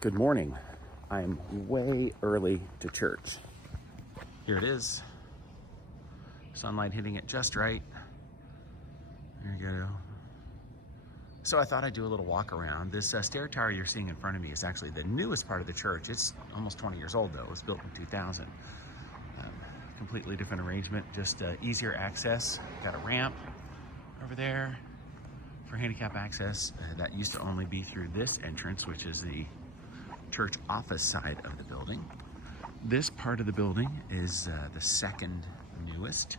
Good morning. I'm way early to church. Here it is. Sunlight hitting it just right. There you go. So I thought I'd do a little walk around. This stair tower you're seeing in front of me is actually the newest part of the church. It's almost 20 years old though. It was built in 2000. Completely different arrangement, just easier access. Got a ramp over there for handicap access. That used to only be through this entrance, which is the church office side of the building. This part of the building is the second newest.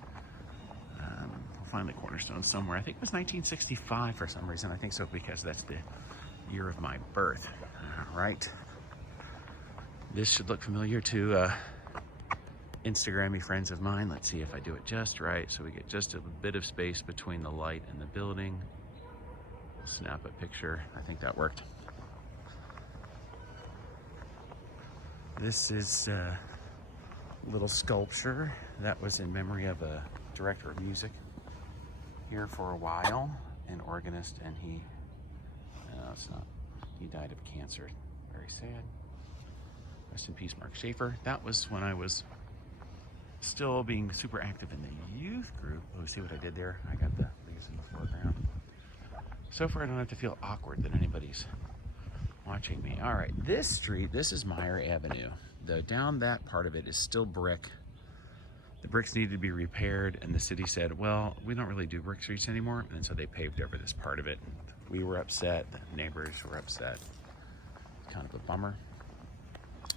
We'll find the cornerstone somewhere. I think it was 1965 for some reason. I think so because that's the year of my birth. All right. This should look familiar to Instagrammy friends of mine. Let's see if I do it just right so we get just a bit of space between the light and the building. Snap a picture. I think that worked. This is a little sculpture that was in memory of a director of music here for a while, an organist, and he died of cancer. Very sad. Rest in peace, Mark Schaefer. That was when I was still being super active in the youth group. Oh, see what I did there? I got the leaves in the foreground. So far I don't have to feel awkward that anybody's watching me. All right, this street, this is Meyer Avenue. Down that part of it is still brick. The bricks needed to be repaired, and the city said, well, we don't really do brick streets anymore, and so they paved over this part of it. We were upset, the neighbors were upset. Kind of a bummer.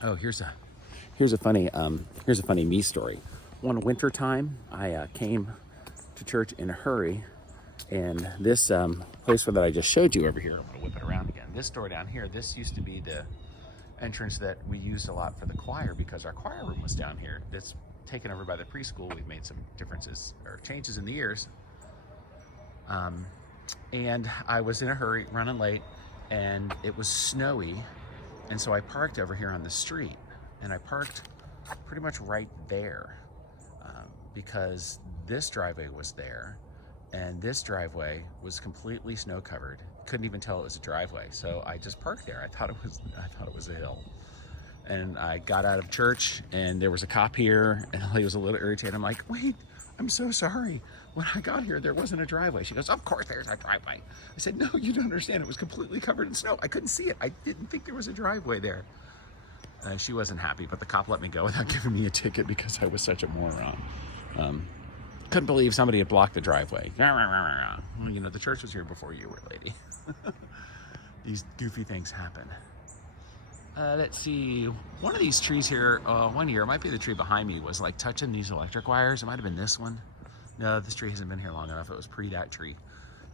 Oh, here's a funny me story. One winter time, I came to church in a hurry, and this place that I just showed you over here, I'm gonna whip it around again. This door down here, this used to be the entrance that we used a lot for the choir because our choir room was down here. It's taken over by the preschool. We've made some differences or changes in the years. And I was in a hurry, running late, and it was snowy. And so I parked over here on the street, and I parked pretty much right there because this driveway was there, and this driveway was completely snow covered. Couldn't even tell it was a driveway, so I just parked there. I thought it was a hill. And I got out of church, and there was a cop here, and he was a little irritated. I'm like, wait, I'm so sorry. When I got here, there wasn't a driveway. She goes, of course there's a driveway. I said, no, you don't understand. It was completely covered in snow. I couldn't see it. I didn't think there was a driveway there. She wasn't happy, but the cop let me go without giving me a ticket because I was such a moron. Couldn't believe somebody had blocked the driveway. Well, you know, the church was here before you were, lady. These goofy things happen. Let's see, one of these trees here, one year, it might be the tree behind me, was like touching these electric wires. It might have been this one. No, this tree hasn't been here long enough. It was pre that tree.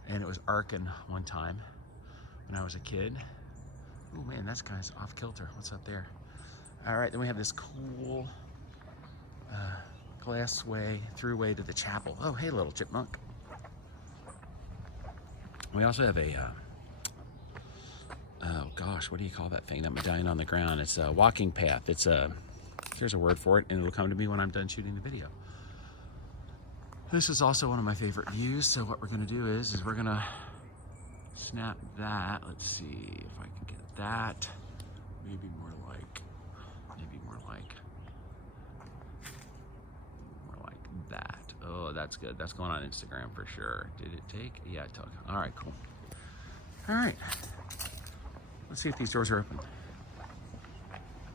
And it was arcing one time when I was a kid. Oh man, that's kind of off kilter. What's up there? All right, then we have this cool glassway, throughway to the chapel. Oh, hey, little chipmunk. We also have a, oh gosh, what do you call that thing that medallion on the ground? It's a walking path. There's a word for it, and it'll come to me when I'm done shooting the video. This is also one of my favorite views, so what we're gonna do is we're gonna snap that. Let's see if I can get that. Maybe more like that. Oh, that's good. That's going on Instagram for sure. Did it take? Yeah, it took. All right, cool. All right. Let's see if these doors are open.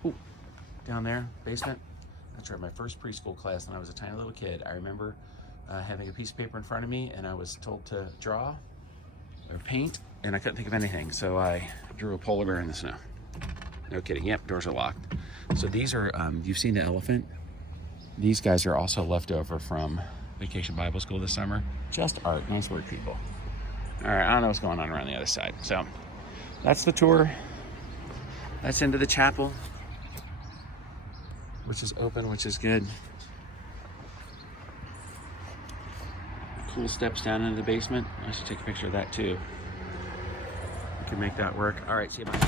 Ooh, down there, basement. That's right, my first preschool class when I was a tiny little kid. I remember having a piece of paper in front of me, and I was told to draw or paint, and I couldn't think of anything, so I drew a polar bear in the snow. No kidding. Yep, doors are locked. So these are, you've seen the elephant? These guys are also left over from Vacation Bible School this summer. Just art, nice word, people. All right, I don't know what's going on around the other side. So that's the tour. That's into the chapel, which is open, which is good. Cool steps down into the basement. I should take a picture of that too. We can make that work. All right, see you bye.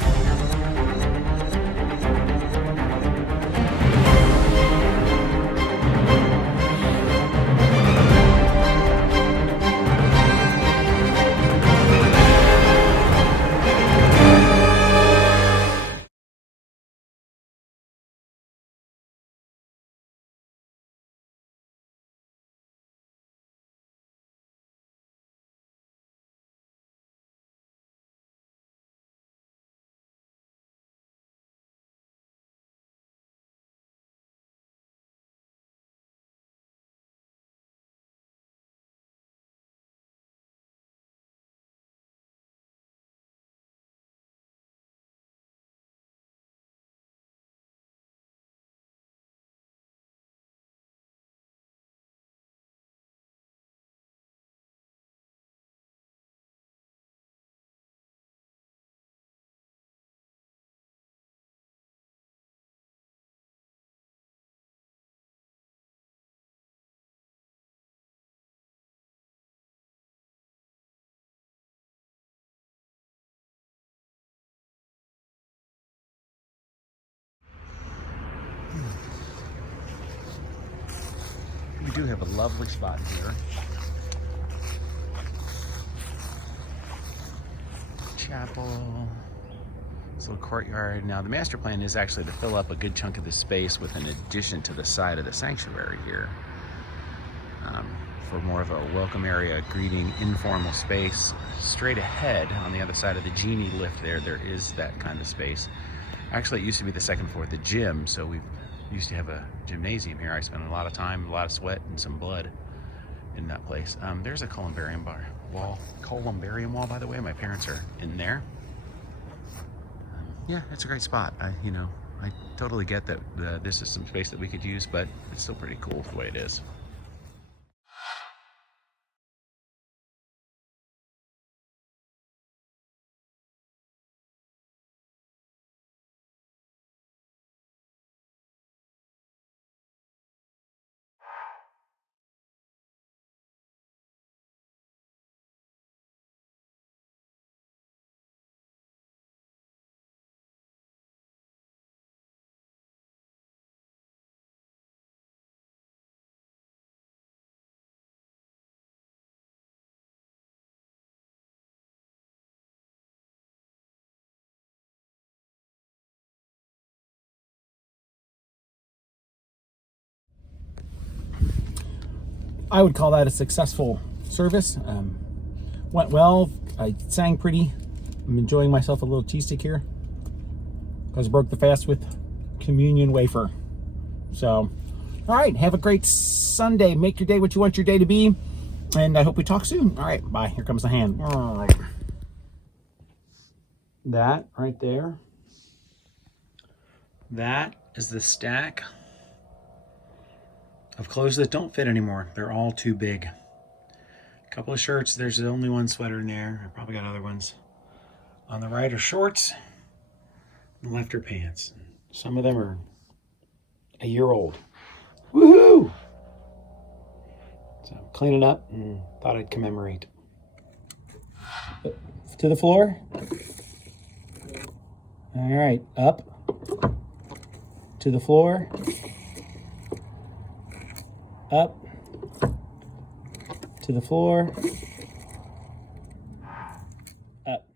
do have a lovely spot here. Chapel. This little courtyard. Now the master plan is actually to fill up a good chunk of the space with an addition to the side of the sanctuary here. For more of a welcome area, greeting, informal space. Straight ahead on the other side of the genie lift there is that kind of space. Actually, it used to be the second floor of the gym, so we used to have a gymnasium here. I spent a lot of time, a lot of sweat, and some blood in that place. There's a columbarium wall, by the way. My parents are in there. Yeah, it's a great spot. I totally get that this is some space that we could use, but it's still pretty cool the way it is. I would call that a successful service. Went well. I sang pretty. I'm enjoying myself a little cheese stick here because I broke the fast with communion wafer. So, all right, have a great Sunday. Make your day what you want your day to be. And I hope we talk soon. All right, bye. Here comes the hand. All right. That right there. That is the stack of clothes that don't fit anymore. They're all too big. A couple of shirts. There's only one sweater in there. I probably got other ones. On the right are shorts. On the left are pants. Some of them are a year old. Woohoo! So cleaning up and thought I'd commemorate. To the floor. All right, up. To the floor. Up. To the floor. Up.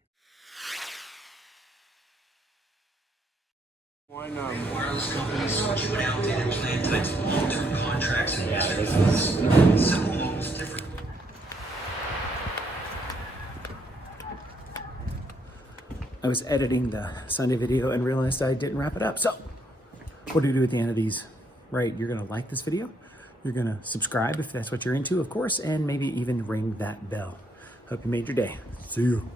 Wireless companies switch with outdated plan types of long-term contracts and several models different. I was editing the Sunday video and realized I didn't wrap it up. So, what do you do at the end of these? Right, you're gonna like this video. You're gonna subscribe if that's what you're into, of course, and maybe even ring that bell. Hope you made your day. See you.